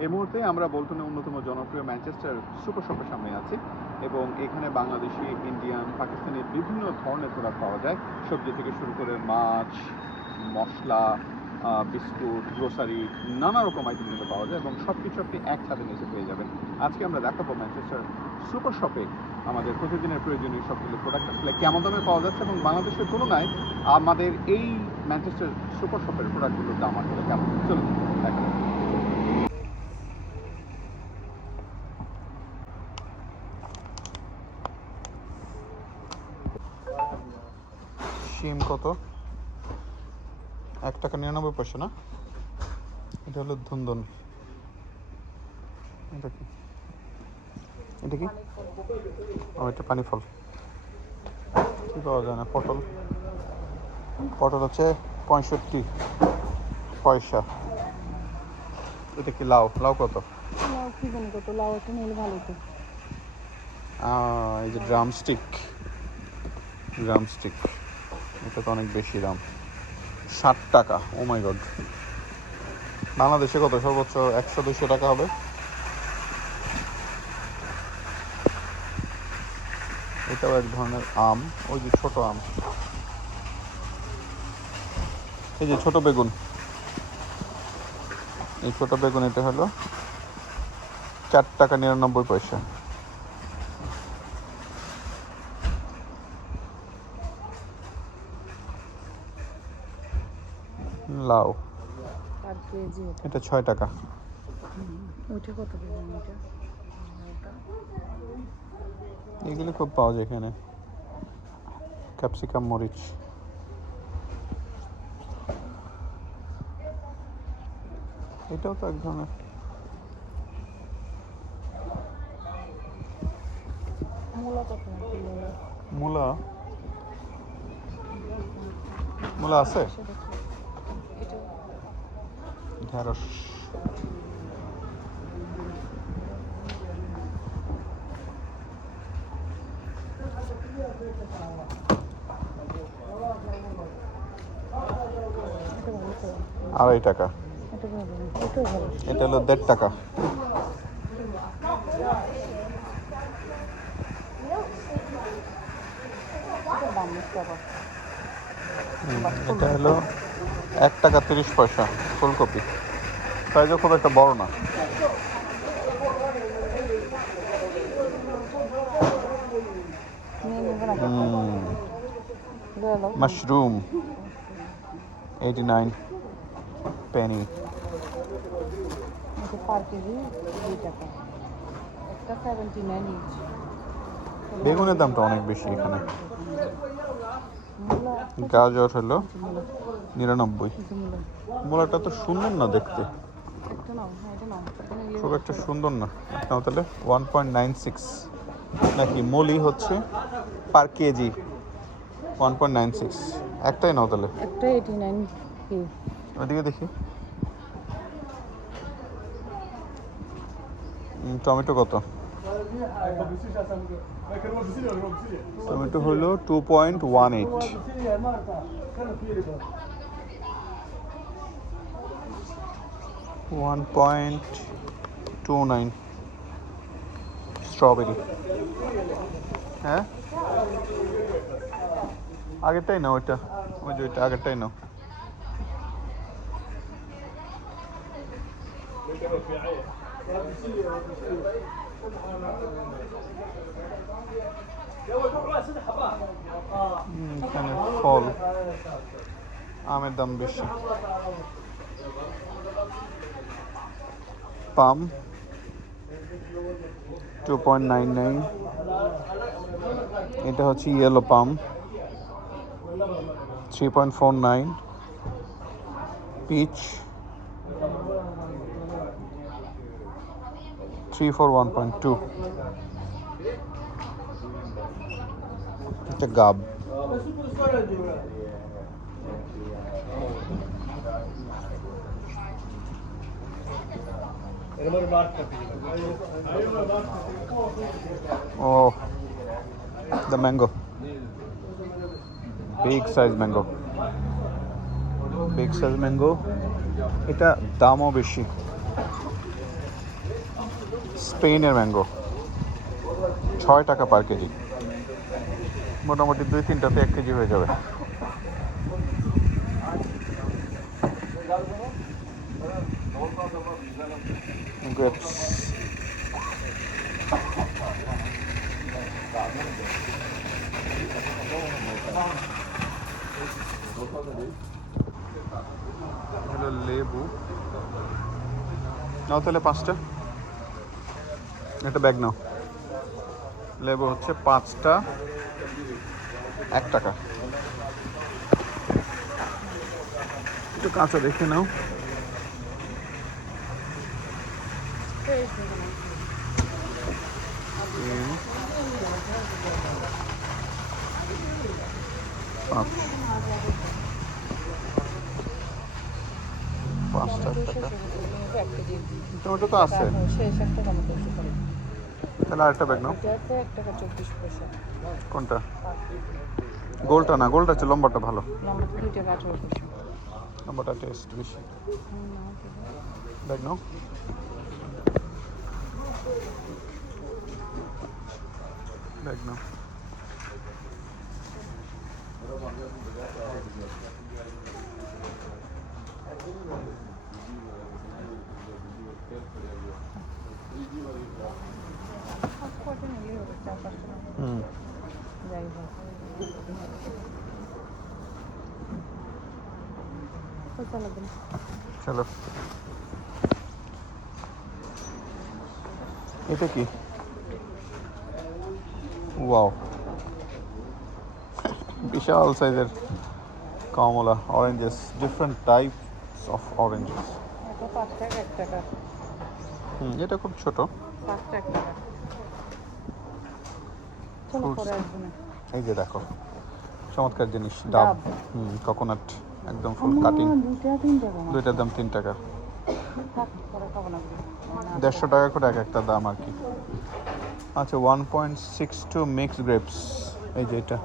এই মুহূর্তে আমরা বোল্টনের অন্যতম জনপ্রিয় ম্যানচেস্টার সুপার শপের সামনে আছি এবং এখানে বাংলাদেশি, ইন্ডিয়ান, পাকিস্তানি বিভিন্ন ধরনের প্রোডাক্ট পাওয়া যায়। সবজি থেকে শুরু করে মাছ, মশলা, বিস্কুট, গ্রোসারি, নানা রকম আইটেম কিন্তু পাওয়া যায় এবং সব কিছু আপনি এক ছাদের নিচে পেয়ে যাবেন। আজকে আমরা দেখাবো ম্যানচেস্টার সুপার শপে আমাদের প্রতিদিনের প্রয়োজনীয় সবগুলো প্রোডাক্ট আসলে কেমন দামে পাওয়া যাচ্ছে এবং বাংলাদেশের তুলনায় আমাদের এই ম্যানচেস্টার সুপার শপের প্রোডাক্টগুলোর দাম আসলে কেমন। চলুন দেখা যাক। শিম কত? 1 টাকা 99 পয়সা না? এটা হলো ধুন্দন। এটা কি? এটা কি? ও, এটা পানি ফল। কি পাওয়া যায় না? পটল। পটল হচ্ছে 65 পয়সা। এটা কি? লাউ। লাউ কত? লাউ কি জানি কত, লাউ একটা নিলে ভালো হতো। এই যে ড্রামস্টিক। ড্রামস্টিক এটা তো অনেক বেশি দাম, 60 টাকা। ও মাই গড, বাংলাদেশে কত? সর্বোচ্চ 100-200 টাকা হবে। এটাও এক ধরনের আম, ওই যে ছোট আম। এই যে ছোট বেগুন, এই ছোট বেগুন এটা হলো 4 টাকা 99 পয়সা। লাউ আর কেজি এটা 6 টাকা। ওইটা কত কেজি? ওইটা এগুলো খুব পাওয়া যায় এখানে। ক্যাপসিকাম, মরিচ। এটাও তো এক ধরনের। মূলা কত? মূলা, মূলা আছে। এটা ঢেঁড়স, ভালো তো। 2.5 টাকা। এটা ভালো, এটাও ভালো। এটা হলো 1.5 টাকা। এটার দাম বেশি আবার। এটা হলো 1 টাকা 30 পয়সা। ফুলকপি সাইজও খুব একটা বড় না। নিয়ে নেবো না মাশরুম 89 পেনি। এটা পার কেজি 2 টাকা, একটা 79 ইঞ্চ। বেগুনের দামটা অনেক বেশি এখানে। মূলা গাজর হলো মূলা 99। মূলা মূলাটা তো সুন্দর না দেখতে, একটা নাও। হ্যাঁ, এটা নাও। এখানে খুব একটা সুন্দর না। নাও তাহলে 1.96 নাকি মলি হচ্ছে পার কেজি 1.96। একটাই নাও তাহলে। একটা 89 কি? ওইদিকে দেখি। টমেটো কত? টমেটো হলো 2.18। 1.29। স্ট্রবেরি, হ্যাঁ আগেরটাই নাও। ওইটা, ওই যে ওইটা আগেরটাই নাও। এখানে ফল, আমের দাম বেশি। পাম 2.99। এটা হচ্ছে ইয়েলো পাম 3.49। পিচ 341.2। এটা গাব। Oh, the mango. Big size mango. Big size mango. এটা দামও বেশি। স্পেনের ম্যাঙ্গো 6 টাকা পার কেজি, মোটামুটি 2-3টাতে 1 কেজি হয়ে যাবে। গ্রেপস হলো লেবু, নাও তাহলে 5টা, একটা ব্যাগ নাও। লেবু হচ্ছে 5টা 1 টাকা। একটু কাঁচা দেখে নাও। তিন, 5, 5টা 1 টাকা। টমেটো তো আছে, তাহলে আরেকটা ব্যাগ নাও। কোনটা? গোলটা না, গোলটা হচ্ছে লম্বাটা ভালো, লম্বাটা টেস্ট বেশি। ব্যাগ নাও। ব্যাগ নাও। হুম, চলো। এটা কি? ওয়াও, বিশাল সাইজের কমলা, oranges, different types of oranges. এটা খুব ছোট। এই যে দেখো, চমৎকার জিনিস, ডাব। কোকোনাট, একদম ফুল কাটিং। দুইটার দাম 3 টাকা, 150 টাকা করে এক একটা দাম আর কি। আচ্ছা, 1.62 মিক্স গ্রেপস, এই যে এটা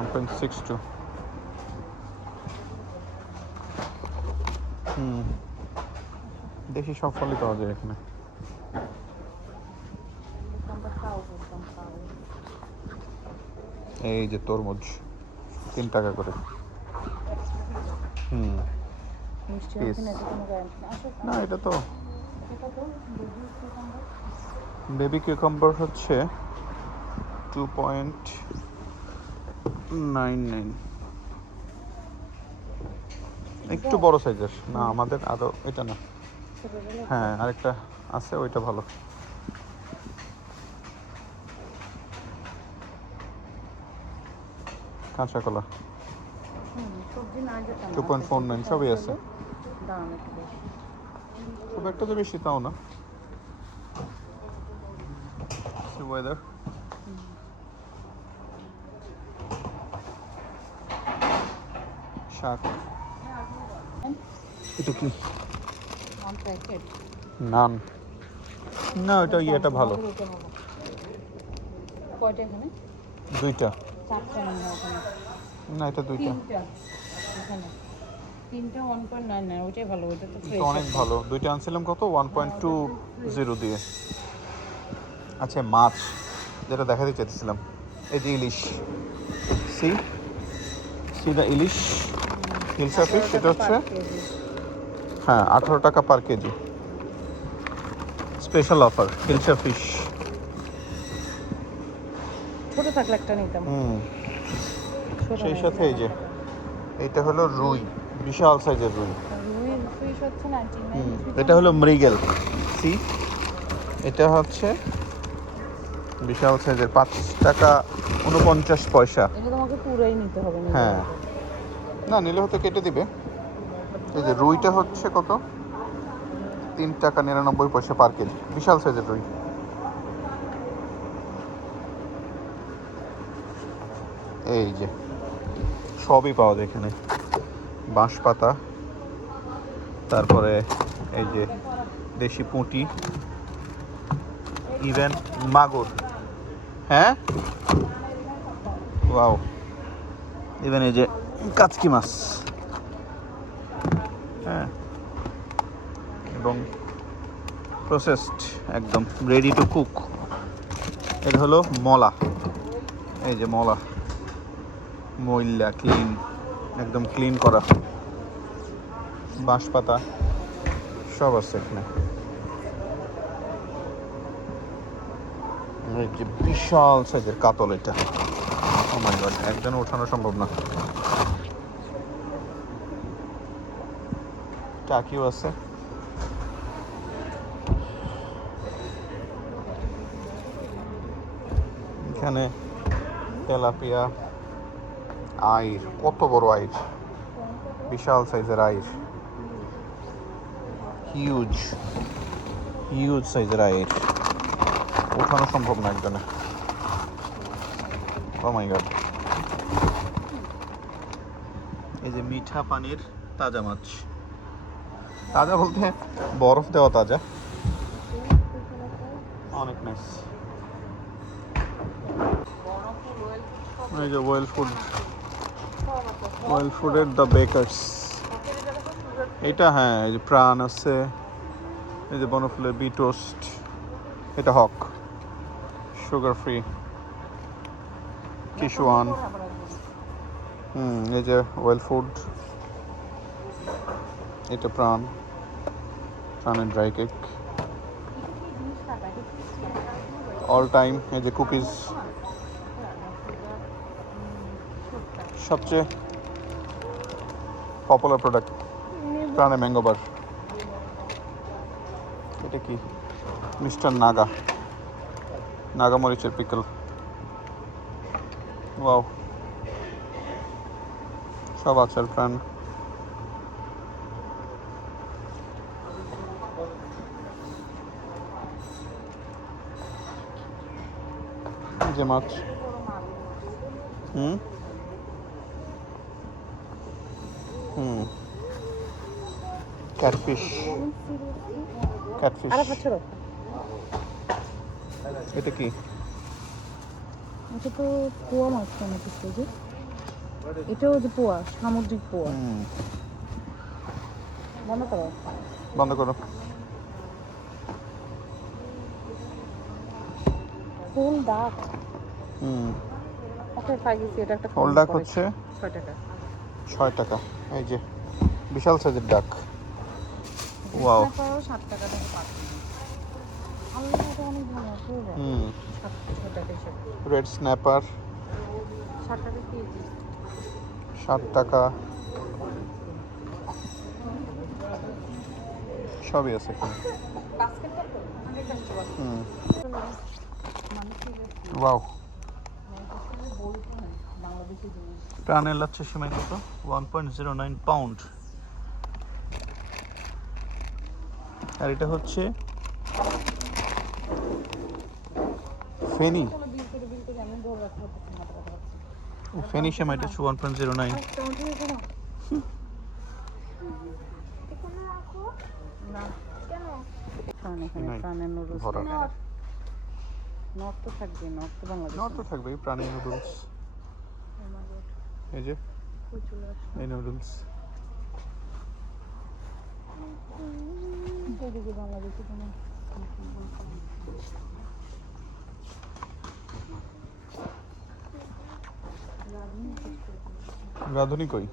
1.62। দেশি সব ফলই পাওয়া যায় এখানে। এই যে তরমুজ 3 টাকা করে। না, এটা তো বেবি কিউকাম্বার হচ্ছে 2.99, একটু বড় সাইজের না আমাদের, আরো এটা না, হ্যাঁ আরেকটা আছে, ওইটা ভালো। কাঁচা কলা 2.49, সবই আছে, খুব একটা তো বেশি তাও না। ওয়েদার শাক, এটা কি? নান না, ওইটা ইয়েটা ভালো। দুইটা না, এটা দুইটা, অনেক ভালো। দুইটা আনছিলাম কত, 1.20 দিয়ে। আচ্ছা, মাছ যেটা দেখাতে চাইতেছিলাম, এই যে ইলিশ, see the ilish, hilsa fish, সেটা হচ্ছে হ্যাঁ 18 টাকা per KG, special offer hilsa fish. ছোট থাকলে একটা নিতাম। সেই সাথে এই যে এটা হলো রুই, বিশাল সাইজের রুই। এটা হলো মৃগেল, সি এটা হচ্ছে বিশাল সাইজের, 5 টাকা 49 পয়সা। এটা তোমাকে পুরোই নিতে হবে। হ্যাঁ, না নিলে হয়তো কেটে দিবে। এই যে রুইটা হচ্ছে কত, 3 টাকা 99 পয়সা পার কেজি, বিশাল সাইজের রুই। এই যে সবই পাওয়া যায় এখানে, বাঁশ পাতা, তারপরে এই যে দেশি পুঁটি, ইভেন মাগুর, হ্যাঁ ওয়াও, ইভেন এই যে কাচকি মাছ, হ্যাঁ, এবং প্রসেসড, একদম রেডি টু কুক। এটা হলো মলা, এই যে মলা, মইলা ক্লিন, একদম ক্লিন করা, বাঁশপাতা সব আছে এখানে। এই যে বিশাল সাইজের কাতল, এটা ও মাই গড, একজন ওঠানো সম্ভব না। টাকিও আছে, এখানে তেলাপিয়া, আইর, কত বড় আইর, বিশাল সাইজের আইর, হিউজ হিউজ সাইজের আইর, ওঠানো সম্ভব না একজনে। ও মাই গড। এই যে মিঠা পানির তাজা মাছ, তাজা বলতে বরফ দেওয়া তাজা, অনেক নাইস। এই যে ওয়েল ফুড, ওয়েল ফুডের দ্য বেকার্স। এটা হ্যাঁ, এই যে প্রাণ আছে, এই যে বনফুলের বি টোস্ট, এটা হক সুগার ফ্রি, কিশুয়ান, এই যে ওয়েল ফুড, এটা প্রাণ, প্রাণের ড্রাই কেক, অল টাইম। এই যে কুকিজ, সবচেয়ে পপুলার প্রোডাক্ট প্রাণে ম্যাঙ্গো বার। এটা কি? মিস্টার নাগা, নাগা মরিচের পিকল। ওয়াও, সব আচার প্রাণ। যে মাছ, ক্যাটফিশ, ক্যাটফিশ। এটা কি? এটা তো পোয়া মাছ মনে হচ্ছে, যে এটাও যে পোয়া, সামুদ্রিক পোয়া। বন্ধ করো, বন্ধ করো। ফুল ডাক। ওকে পাইছি, এটা একটা ফুল ডাক হচ্ছে 6 টাকা। 6 টাকা। এই যে বিশাল সাইজের ডাক। ওয়াও, 7 টাকা থেকে 5 টাকা। আল্লাহ, এটা অনেক ভালো ফুল। 7 টাকা হিসাব। রেড স্ন্যাপার 7 টাকা কেজি। 7 টাকা, সবই আছে এখানে। ওয়াও, প্রাণের লাচ্ছা সিমাই কত? 1.09 পাউন্ড। আর এটা হচ্ছে ফেনি, ফেনি সিমাইটা 1.09। প্রাণের নুডলস ভরা। নর্থ তো থাকবে, নর্থ তো বাংলাদেশ। নর্থ থাকবে প্রাণের নুডলস। এই যে এই নুডলস, বাংলাদেশি কোনো রাঁধুনি কই?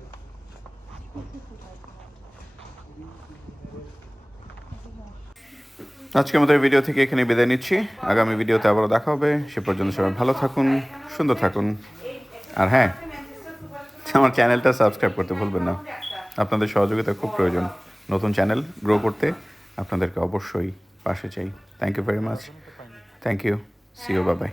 আজকে আমাদের ভিডিও থেকে এখানে বিদায় নিচ্ছি। আগামী ভিডিওতে আবারও দেখা হবে। সে পর্যন্ত সবাই ভালো থাকুন, সুন্দর থাকুন। আর হ্যাঁ, আমার চ্যানেলটা সাবস্ক্রাইব করতে ভুলবেন না। আপনাদের সহযোগিতা খুব প্রয়োজন নতুন চ্যানেল গ্রো করতে। আপনাদেরকে অবশ্যই পাশে চাই। Thank you very much. Thank you. See you, bye by.